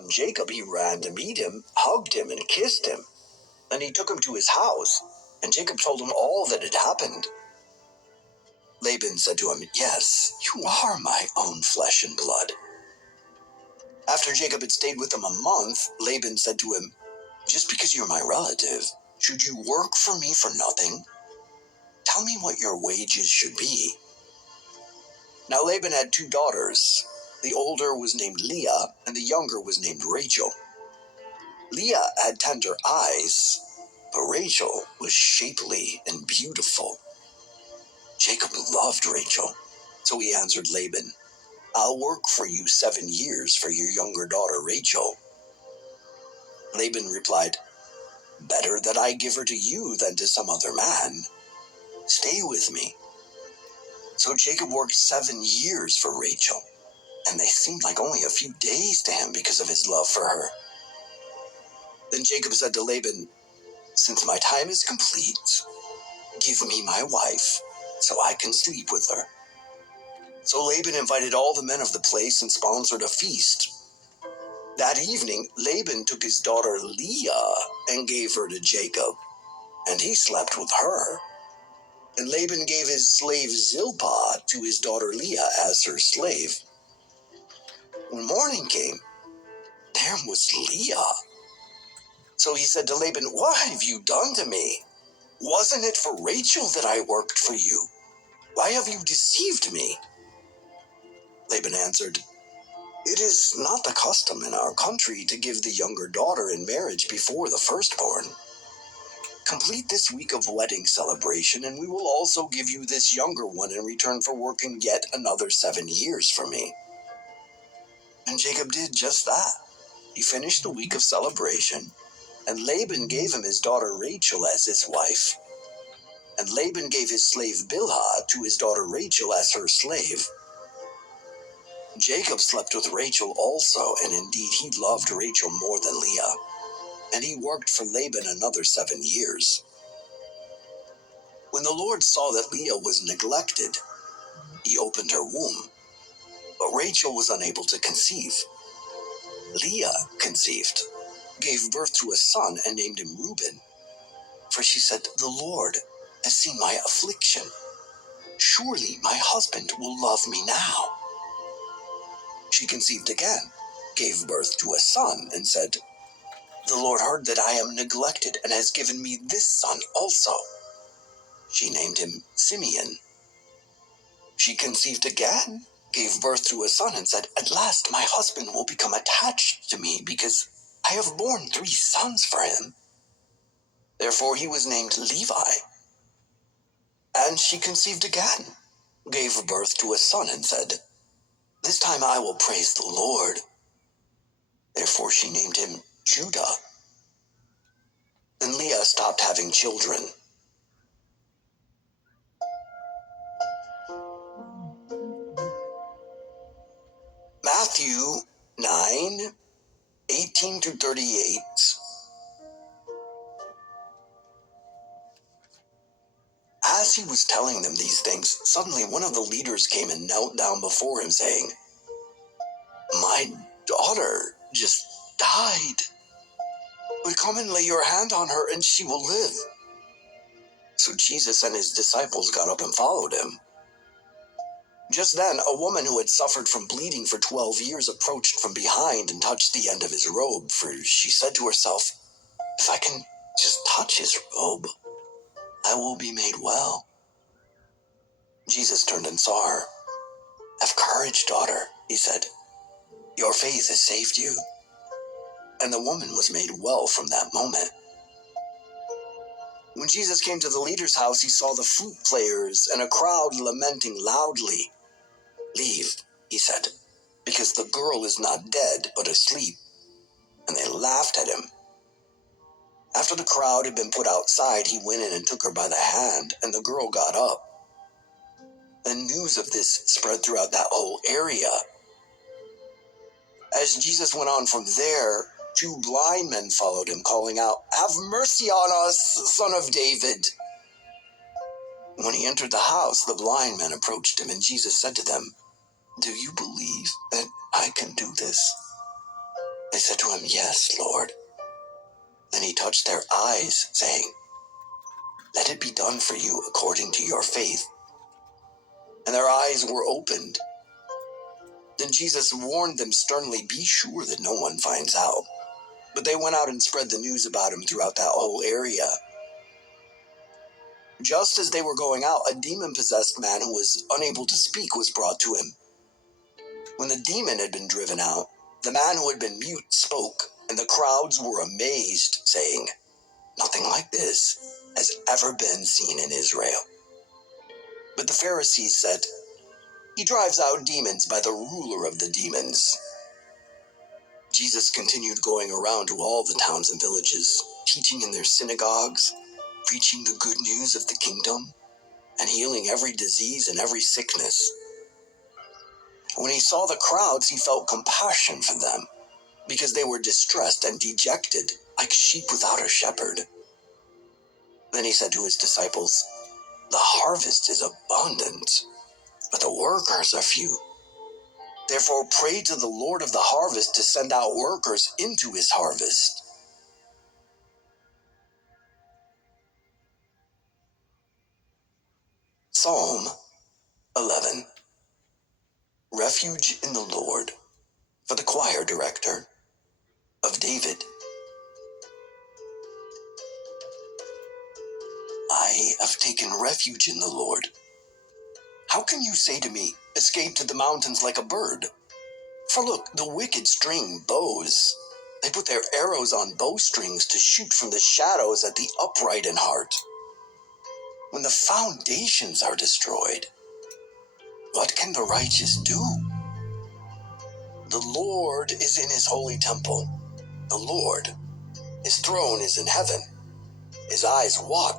son Jacob, he ran to meet him, hugged him, and kissed him. Then he took him to his house, and Jacob told him all that had happened. Laban said to him, "Yes, you are my own flesh and blood." After Jacob had stayed with him a month, Laban said to him, "Just because you're my relative, should you work for me for nothing? Tell me what your wages should be." Now Laban had 2 daughters. The older was named Leah, and the younger was named Rachel. Leah had tender eyes, but Rachel was shapely and beautiful. Jacob loved Rachel, so he answered Laban, "I'll work for you 7 years for your younger daughter Rachel." Laban replied, "Better that I give her to you than to some other man. Stay with me." So Jacob worked 7 years for Rachel, and they seemed like only a few days to him because of his love for her. Then Jacob said to Laban, "Since my time is complete, give me my wife so I can sleep with her." So Laban invited all the men of the place and sponsored a feast. That evening, Laban took his daughter Leah and gave her to Jacob, and he slept with her. And Laban gave his slave Zilpah to his daughter Leah as her slave. When morning came, there was Leah. So he said to Laban, "What have you done to me? Wasn't it for Rachel that I worked for you? Why have you deceived me?" Laban answered, "It is not the custom in our country to give the younger daughter in marriage before the firstborn. Complete this week of wedding celebration, and we will also give you this younger one in return for working yet another 7 years for me." And Jacob did just that. He finished the week of celebration, and Laban gave him his daughter Rachel as his wife. And Laban gave his slave Bilhah to his daughter Rachel as her slave. Jacob slept with Rachel also, and indeed he loved Rachel more than Leah, and he worked for Laban another 7 years. When the Lord saw that Leah was neglected, he opened her womb, but Rachel was unable to conceive. Leah conceived, gave birth to a son, and named him Reuben, for she said, "The Lord has seen my affliction. Surely my husband will love me now." She conceived again, gave birth to a son, and said, "The Lord heard that I am neglected and has given me this son also." She named him Simeon. She conceived again, gave birth to a son, and said, "At last my husband will become attached to me because I have borne 3 sons for him." Therefore he was named Levi. And she conceived again, gave birth to a son, and said, "This time I will praise the Lord." Therefore she named him Judah. Then Leah stopped having children. Matthew 9:18-38. As he was telling them these things, suddenly one of the leaders came and knelt down before him, saying, "My daughter just died, but come and lay your hand on her and she will live." So Jesus and his disciples got up and followed him. Just then, a woman who had suffered from bleeding for 12 years approached from behind and touched the end of his robe, for she said to herself, "If I can just touch his robe, I will be made well." Jesus turned and saw her. "Have courage, daughter," he said. "Your faith has saved you." And the woman was made well from that moment. When Jesus came to the leader's house, he saw the flute players and a crowd lamenting loudly. "Leave," he said, "because the girl is not dead, but asleep." And they laughed at him. After the crowd had been put outside, he went in and took her by the hand, and the girl got up. The news of this spread throughout that whole area. As Jesus went on from there, 2 blind men followed him, calling out, "Have mercy on us, Son of David." When he entered the house, the blind men approached him, and Jesus said to them, "Do you believe that I can do this?" They said to him, "Yes, Lord." Then he touched their eyes, saying, "Let it be done for you according to your faith." And their eyes were opened. Then Jesus warned them sternly, "Be sure that no one finds out." But they went out and spread the news about him throughout that whole area. Just as they were going out, a demon-possessed man who was unable to speak was brought to him. When the demon had been driven out, the man who had been mute spoke, and the crowds were amazed, saying, "Nothing like this has ever been seen in Israel." But the Pharisees said, "He drives out demons by the ruler of the demons." Jesus continued going around to all the towns and villages, teaching in their synagogues, preaching the good news of the kingdom, and healing every disease and every sickness. When he saw the crowds, he felt compassion for them, because they were distressed and dejected, like sheep without a shepherd. Then he said to his disciples, "The harvest is abundant, but the workers are few. Therefore pray to the Lord of the harvest to send out workers into his harvest." Psalm 11. Refuge in the Lord, for the choir director, of David. I have taken refuge in the Lord. How can you say to me, "Escape to the mountains like a bird"? For look, the wicked string bows. They put their arrows on bowstrings to shoot from the shadows at the upright in heart. When the foundations are destroyed, what can the righteous do? The Lord is in his holy temple. The Lord, his throne is in heaven. His eyes watch